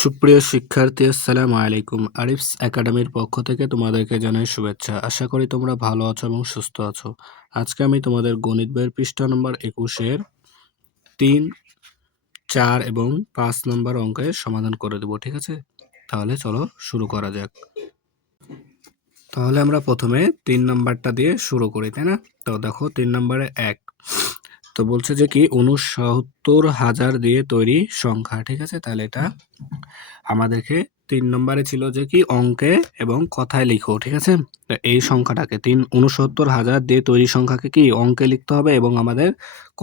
সুপ্রিয় শিক্ষার্থী, আসসালামু আলাইকুম। আরিফস একাডেমির পক্ষ থেকে তোমাদেরকে জানাই শুভেচ্ছা। আশা করি তোমরা ভালো আছো এবং সুস্থ আছো। আজকে আমি তোমাদের গণিত বইয়ের পৃষ্ঠা নম্বর 21-এর 3, 4 এবং 5 নম্বর অঙ্কের সমাধান করে দেবো, ঠিক আছে? তাহলে চলো শুরু করা যাক। তাহলে আমরা প্রথমে 3 নাম্বারটা দিয়ে শুরু করি, তাই না? তো দেখো 3 নম্বরে 1। তো বলছে যে কি 69,000 দিয়ে তৈরি সংখ্যা, ঠিক আছে? তাহলে এটা আমাদেরকে 3 নম্বরে ছিল যে কি অঙ্কে এবং কথায় লিখো, ঠিক আছে? তো এই সংখ্যাটাকে 69,000 দিয়ে তৈরি সংখ্যাকে কি অঙ্কে লিখতে হবে এবং আমাদের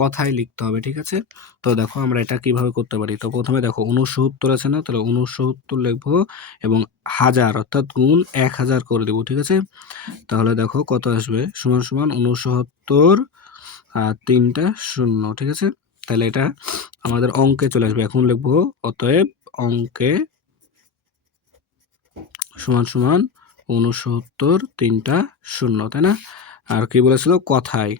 কথায় লিখতে হবে, ঠিক আছে? তো দেখো আমরা এটা কিভাবে করতে পারি। তো প্রথমে দেখো 69 আছে না, তাহলে 69 লিখবো এবং হাজার অর্থাৎ গুণ 1000 করে দেবো, ঠিক আছে? তাহলে দেখো কত আসবে, সমান সমান 69 আর 3টা 0, ঠিক আছে? তাহলে এটা আমাদের অঙ্কে চলে আসবে। এখন লিখবো অতএব অঙ্কে সমান সমান 69 3টা 0, তাই না? আর কি বলেছিল, কথায়,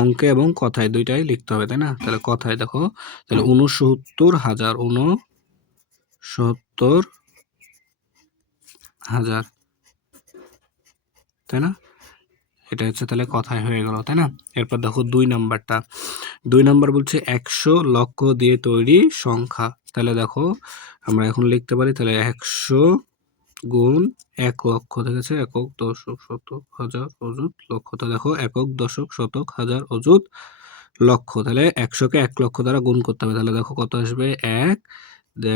অঙ্কে এবং কথায় দুইটাই লিখতে হবে, তাই না? তাহলে কথায় দেখো, তাহলে 69,000, তাই না? এটা হচ্ছে তাহলে কথায় হয়ে গেল, তাই না? এরপর দেখো 2 নাম্বারটা। 2 নাম্বার বলছে 100 লক্ষ দিয়ে তৈরি সংখ্যা। তাহলে দেখো আমরা এখন লিখতে পারি, তাহলে 100 গুণ 1 লক্ষ, ঠিক আছে? একক দশক শতক হাজার অযুত লক্ষ। তো দেখো একক দশক শতক হাজার অযুত লক্ষ, তাহলে 100-কে 1 লক্ষ দ্বারা গুণ করতে হবে। তাহলে দেখো কত আসবে, 1,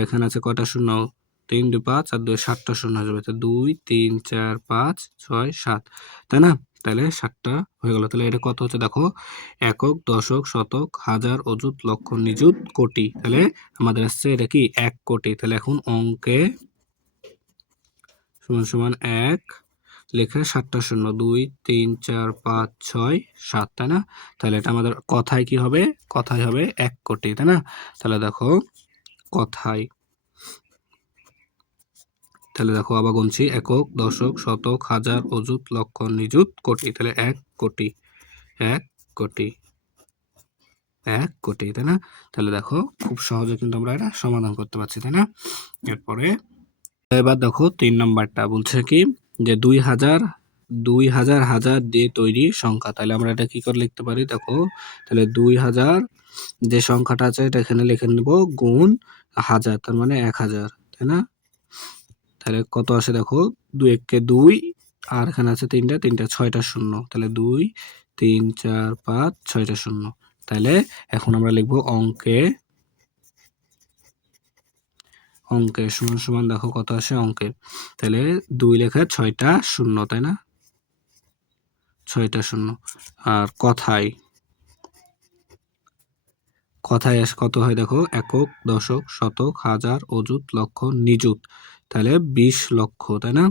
এখানে আছে কয়টা শূন্য, 3 2 5 আর 2 7টা শূন্য আসবে। তো 2 3 4 5 6 7, তাই না? তাহলে 7টা হয়ে গেল। তাহলে এটা কত হচ্ছে দেখো, একক দশক শতক হাজার অযুত লক্ষ নিযুত কোটি। তাহলে আমাদের আসছে এটা কি 1 কোটি। তাহলে এখন অঙ্কে সমান সমান 1 লেখে 7টা শূন্য, 2 3 4 5 6 7, তাই না? তাহলে এটা আমাদের কথায় কি হবে, কথায় হবে 1 কোটি, তাই না? তাহলে দেখো কথায়, তাহলে দেখো আবার গুনছি, একক দশক শতক হাজার অযুত লক্ষ নিযুত কোটি। তাহলে 1 কোটি, 1 কোটি, 1 কোটি, তাই না? তাহলে দেখো খুব সহজে কিন্তু আমরা এটা সমাধান করতে পারছি, তাই না? এরপরে এবার দেখো 3 নাম্বারটা বলছে কি যে 2000 হাজার দিয়ে তৈরি সংখ্যা। তাহলে আমরা এটা কি করে লিখতে পারি দেখো, তাহলে 2000 যে সংখ্যাটা আছে এটা এখানে লিখে নেব গুণ 1000, তার মানে 1000, তাই না? তাহলে কত আসে দেখো, 2 1 2 আর এখানে আছে 3টা 6টা শূন্য। তাহলে 2 3 4 5 6টা শূন্য। তাহলে এখন আমরা লিখবো অঙ্কে, অঙ্কে সমান সমান দেখো কত আসে অঙ্কে, তাহলে 2 লেখা 6টা শূন্য, তাই না? 6টা শূন্য। আর কথায়, কথায় আসে কত হয় দেখো, একক দশক শতক হাজার অযুত লক্ষ নিযুত। তাহলে 20 লক্ষ, তাই না?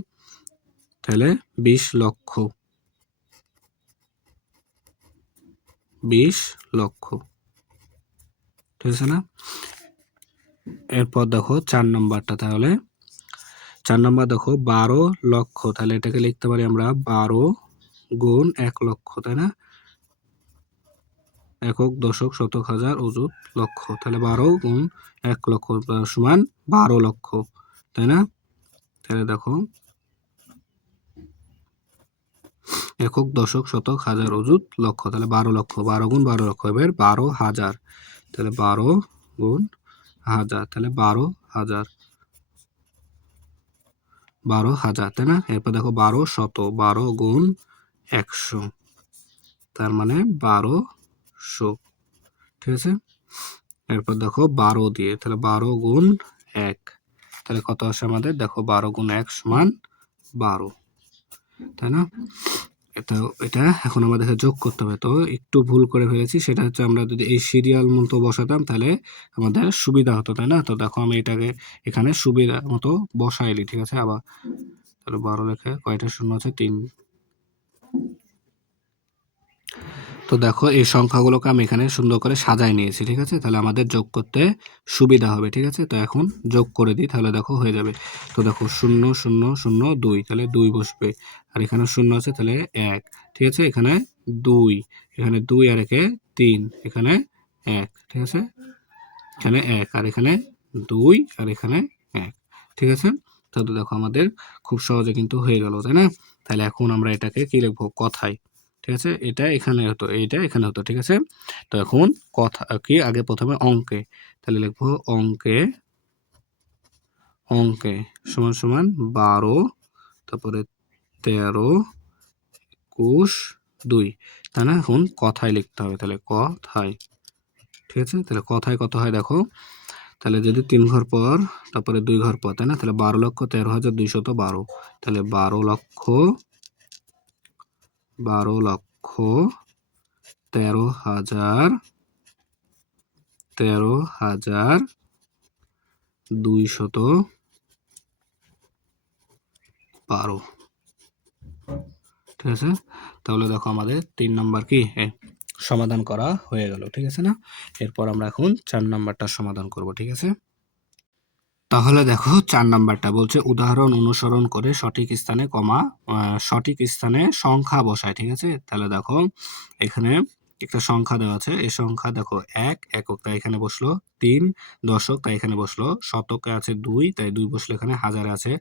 তাহলে 20 লক্ষ, 20 লক্ষ, ঠিক আছে না? এরপর দেখো 4 নম্বরটা। তাহলে 4 নম্বর দেখো 12 লক্ষ। তাহলে এটাকে লিখতে পারি আমরা 12 গুণ 1 লক্ষ, তাই না? একক দশক শতক হাজার অযুত লক্ষ। তাহলে 12 গুণ 1 লক্ষ সমান 12 লক্ষ, তাই না? তাহলে দেখো একক দশক শতক হাজার অযুত লক্ষ, তাহলে 12 লক্ষ, 12 গুণ 12 লক্ষ, এবার 12,000। তাহলে 12 গুণ 1000, তাহলে 12,000, 12,000, তাই না? এরপর দেখো 12 শত, 12 গুণ 100, তার মানে 1200, ঠিক আছে? এরপর দেখো 12 দিয়ে, তাহলে 12 গুণ 1, তাহলে কত আসে আমাদের দেখো, 12 গুণ 1 সমান 12, তাই না? এটা এখন আমাদেরকে যোগ করতে হবে। তো একটু ভুল করে ফেলেছি, সেটা হচ্ছে আমরা যদি এই সিরিয়াল মতো বসাতাম তাহলে আমাদের সুবিধা হতো, তাই না? তো দেখো আমি এটাকে এখানে সুবিধা মতো বসাইলি, ঠিক আছে? আবার তাহলে 12 লেখে কয়টা শূন্য আছে, 3। তো দেখো এই সংখ্যাগুলোকে আমি এখানে সুন্দর করে সাজায় নিয়েছি, ঠিক আছে? তাহলে আমাদের যোগ করতে সুবিধা হবে, ঠিক আছে? তো এখন যোগ করে দিই, তাহলে দেখো হয়ে যাবে। তো দেখো 0 0 0 2, তাহলে 2 বসবে, আর এখানে 0 আছে তাহলে 1, ঠিক আছে? এখানে 2, এখানে 2 আর একে 3, এখানে 1, ঠিক আছে? এখানে 1 আর এখানে 2 আর এখানে 1, ঠিক আছে? তাহলে দেখো আমাদের খুব সহজে কিন্তু হয়ে গেল, তাই না? তাহলে এখন আমরা এটাকে কি লিখবো? কথায়, ঠিক আছে? এটা এখানে হতো, এইটা এখানে হতো, ঠিক আছে? তো এখন কথা কি আগে প্রথমে অঙ্কে, তাহলে লিখবো অঙ্কে, অঙ্কে সমান সমান 12, তারপরে 13, 21, 2, তাই না? এখন কথায় লিখতে হবে, তাহলে কথায়, ঠিক আছে? তাহলে কথায় কত হয় দেখো, তাহলে যদি 3 ঘর পর তারপরে 2 ঘর পর, তাই না? তাহলে 12,13,212, তাহলে 12,13,212, ঠিক আছে? তাহলে দেখো আমাদের 3 নাম্বার কি সমাধান করা হয়ে গেল, ঠিক আছে না? এরপর আমরা এখন 4 নাম্বারটা সমাধান করব, ঠিক আছে? তাহলে দেখো 4 নাম্বারটা বলছে উদাহরণ অনুসরণ করে সঠিক স্থানে কমা সঠিক স্থানে সংখ্যা বসায়, ঠিক আছে? তাহলে দেখো এখানে একটা সংখ্যা দেওয়া আছে, এই সংখ্যা দেখো 1 একক, তাই এখানে বসলো 3 দশক, তাই এখানে বসলো শতকে আছে 2, তাই 2 বসলো এখানে, হাজারে আছে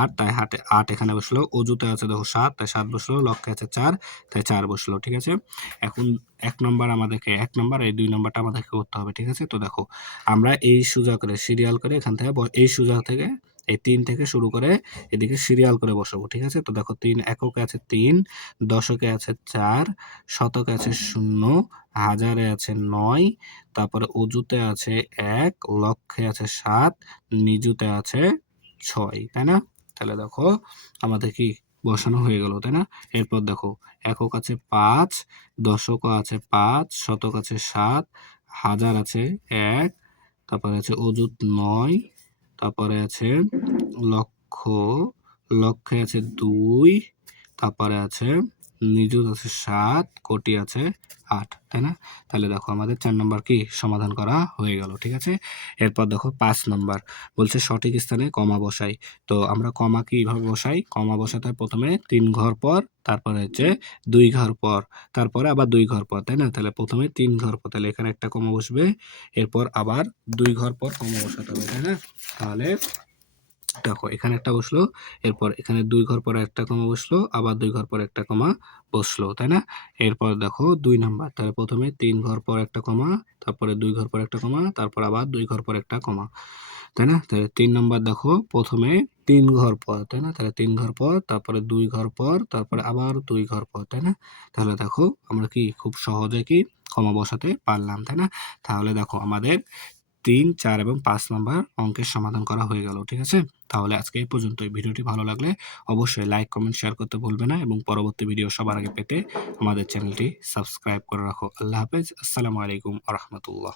8, তাই 8 এখানে বসলো, অযুতে আছে দেখো 7, তাই 7 বসলো, লক্ষে আছে 4, তাই 4 বসলো, ঠিক আছে? এখন 1 নাম্বার আমাদেরকে 1 নাম্বার, এই 2 নাম্বারটা আমাদেরকে করতে হবে, ঠিক আছে? তো দেখো আমরা এই সোজা করে সিরিয়াল করে এখান থেকে এই সোজা থেকে এই 3 থেকে শুরু করে এদিকে সিরিয়াল করে বসাবো, ঠিক আছে? তো দেখো 3 এককে আছে 3, দশকে আছে 4, শতকে আছে 0, হাজারে আছে 9, তারপরে অযুতে আছে 1, লক্ষে আছে 7, নিযুতে আছে 6, তাই না? তাহলে দেখো আমাদের কি বসানো হয়ে গেল, তাই না? এরপর দেখো একক আছে 5, দশক আছে 5, শতক আছে 7, হাজার আছে 1, তারপরে আছে অযুত 9, তারপরে আছে লক্ষ, লক্ষে আছে 2, তারপরে আছে নিযুত আছে 7, কোটি আছে 8, তাই না? তাহলে দেখো আমাদের 4 নাম্বার কি সমাধান করা হয়ে গেল, ঠিক আছে? এরপর দেখো 5 নাম্বার বলছে সঠিক স্থানে কমা বসাই। তো আমরা কমা কিভাবে বসাই? কমা বসাতে হয় প্রথমে 3 ঘর পর, তারপরে হচ্ছে 2 ঘর পর, তারপরে আবার 2 ঘর পর, তাই না? তাহলে প্রথমে 3 ঘর পর, তাহলে এখানে একটা কমা বসবে, এরপর আবার 2 ঘর পর কমা বসাতে হবে, তাই না? তাহলে দেখো এখানে একটা বসলো, এরপর এখানে 2 ঘর পরে একটা কমা বসলো, আবার 2 ঘর পর একটা কমা বসলো, তাই না? এরপর দেখো 2 নাম্বার, তাহলে প্রথমে 3 ঘর পর একটা কমা, তারপরে 2 ঘর পর একটা কমা, তারপর আবার 2 ঘর পর একটা কমা, তাই না? তাহলে 3 নাম্বার দেখো প্রথমে 3 ঘর পর, তাই না? তাহলে 3 ঘর পর, তারপরে 2 ঘর পর, তারপরে আবার 2 ঘর পর, তাই না? তাহলে দেখো আমরা কি খুব সহজে কি কমা বসাতে পারলাম, তাই না? তাহলে দেখো আমাদের 3, 4 এবং 5 নাম্বার অঙ্কের সমাধান করা হয়ে গেল, ঠিক আছে? তাহলে আজকে এই পর্যন্তই। ভিডিওটি ভালো লাগলে অবশ্যই লাইক, কমেন্ট, শেয়ার করতে ভুলবে না এবং পরবর্তী ভিডিও সবার আগে পেতে আমাদের চ্যানেলটি সাবস্ক্রাইব করে রাখো। আল্লাহ হাফেজ। আসসালামু আলাইকুম ওয়া রাহমাতুল্লাহ।